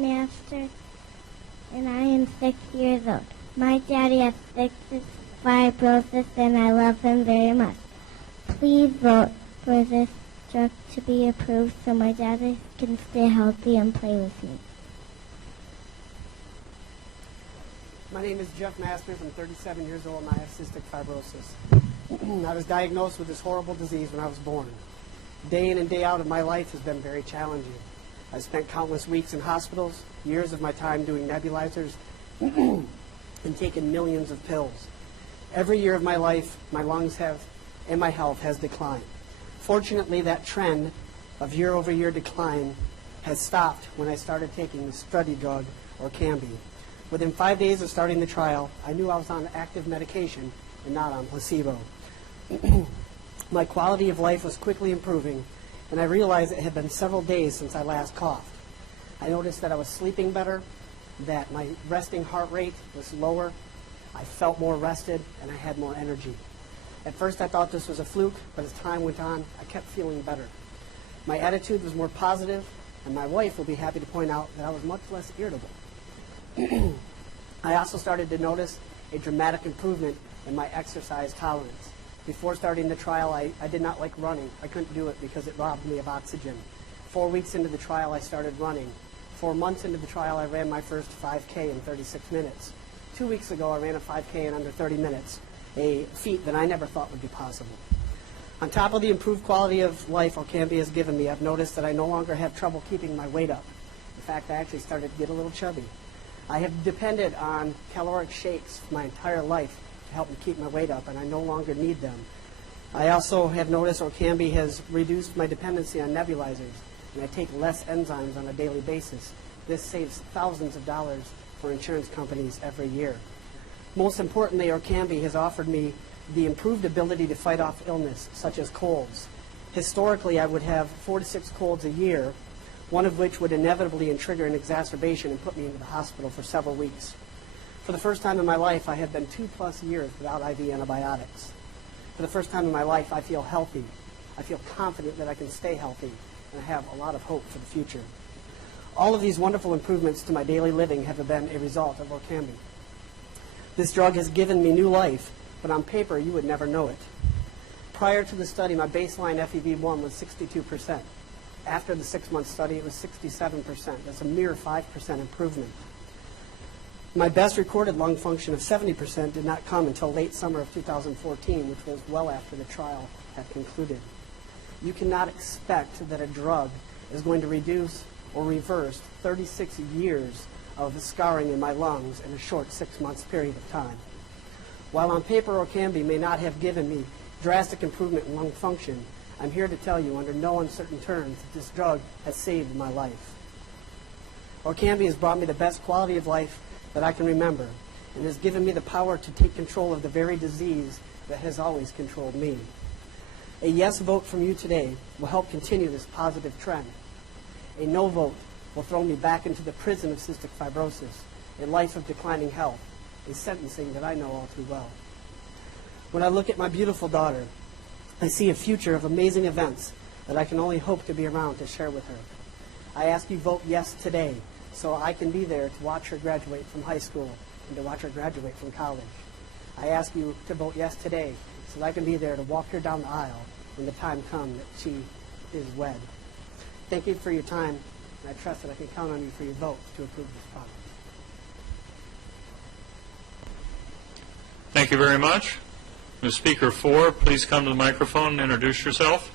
Masters, and I am 6 years old. My daddy has cystic fibrosis, and I love him very much. Please vote for this drug to be approved so my daddy can stay healthy and play with me. My name is Jeff Masters. I'm 37 years old, and I have cystic fibrosis. I was diagnosed with this horrible disease when I was born. Day in and day out of my life has been very challenging. I spent countless weeks in hospitals, years of my time doing nebulizers, and taken millions of pills. Every year of my life, my lungs have, and my health has declined. Fortunately, that trend of year-over-year decline has stopped when I started taking the study drug, Orkambi. Within 5 days of starting the trial, I knew I was on active medication and not on placebo. My quality of life was quickly improving, and I realized it had been several days since I last coughed. I noticed that I was sleeping better, that my resting heart rate was lower, I felt more rested, and I had more energy. At first I thought this was a fluke, but as time went on, I kept feeling better. My attitude was more positive, and my wife will be happy to point out that I was much less irritable. I also started to notice a dramatic improvement in my exercise tolerance. Before starting the trial, I did not like running. I couldn't do it because it robbed me of oxygen. 4 weeks into the trial, I started running. 4 months into the trial, I ran my first 5K in 36 minutes. 2 weeks ago, I ran a 5K in under 30 minutes, a feat that I never thought would be possible. On top of the improved quality of life Orkambi has given me, I've noticed that I no longer have trouble keeping my weight up. In fact, I actually started to get a little chubby. I have depended on caloric shakes my entire life to help me keep my weight up, and I no longer need them. I also have noticed Orkambi has reduced my dependency on nebulizers, and I take less enzymes on a daily basis. This saves thousands of dollars for insurance companies every year. Most importantly, Orkambi has offered me the improved ability to fight off illness, such as colds. Historically, I would have 4 to 6 colds a year, one of which would inevitably trigger an exacerbation and put me into the hospital for several weeks. For the first time in my life, I have been 2+ years without IV antibiotics. For the first time in my life, I feel healthy. I feel confident that I can stay healthy, and I have a lot of hope for the future. All of these wonderful improvements to my daily living have been a result of Orkambi. This drug has given me new life, but on paper, you would never know it. Prior to the study, my baseline FEV1 was 62%. After the 6-month study, it was 67%. That's a mere 5% improvement. My best recorded lung function of 70% did not come until late summer of 2014, which was well after the trial had concluded. You cannot expect that a drug is going to reduce or reverse 36 years of scarring in my lungs in a short 6 months period of time. While on paper Orkambi may not have given me drastic improvement in lung function, I'm here to tell you under no uncertain terms that this drug has saved my life. Orkambi has brought me the best quality of life that I can remember and has given me the power to take control of the very disease that has always controlled me. A yes vote from you today will help continue this positive trend. A no vote will throw me back into the prison of cystic fibrosis, a life of declining health, a sentencing that I know all too well. When I look at my beautiful daughter, I see a future of amazing events that I can only hope to be around to share with her. I ask you vote yes today so I can be there to watch her graduate from high school and to watch her graduate from college. I ask you to vote yes today so that I can be there to walk her down the aisle when the time comes that she is wed. Thank you for your time, and I trust that I can count on you for your vote to approve this product. Thank you very much. Ms. Speaker 4, please come to the microphone and introduce yourself.